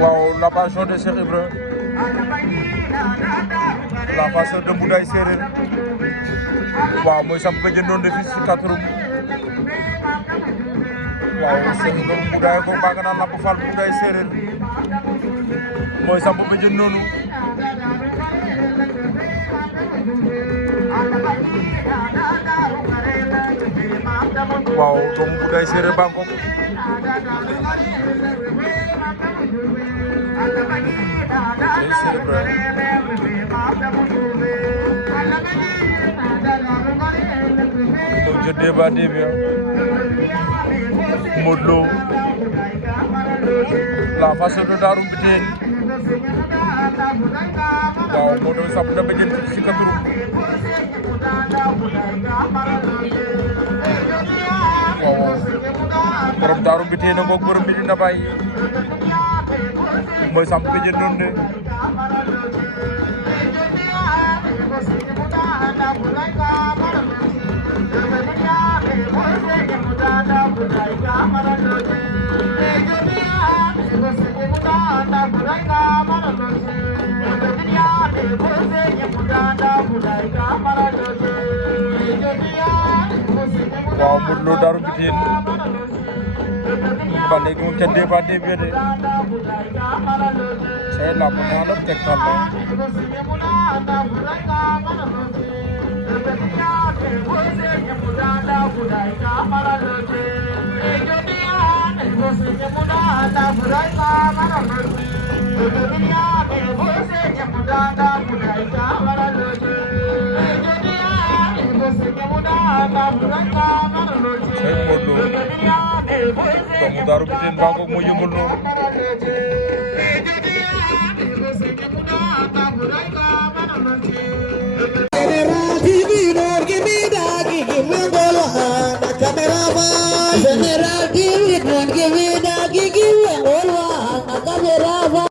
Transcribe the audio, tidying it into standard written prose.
waaw la passion de Cheikh Ibra la passion de Mboudaye Séeréer waaw mooy samp ba jëndoon de fii si Katurum waaw Cheikh Ibra Mboudaye ko baaga na Lamp Fall Mboudaye Séeréer mooy samp ba jën noonu waaw doomu Mboudaye Séeréer Bangkok je débat bien Modou Lo la façon de Darou Bitène waaw Modou Lo samp na ba jën ci Katurum waaw borom Darou Bitène ngoog borom Medina Baye mooy samp ba jën noonu de waaw Modou Lo Darou Bitène ba léegi mu ca débat de c'est la banane Tektal c'est Modou Lo doomu Darou Bitène Bangkok moo yëngal noonu General TV, don't give me that, give me all one.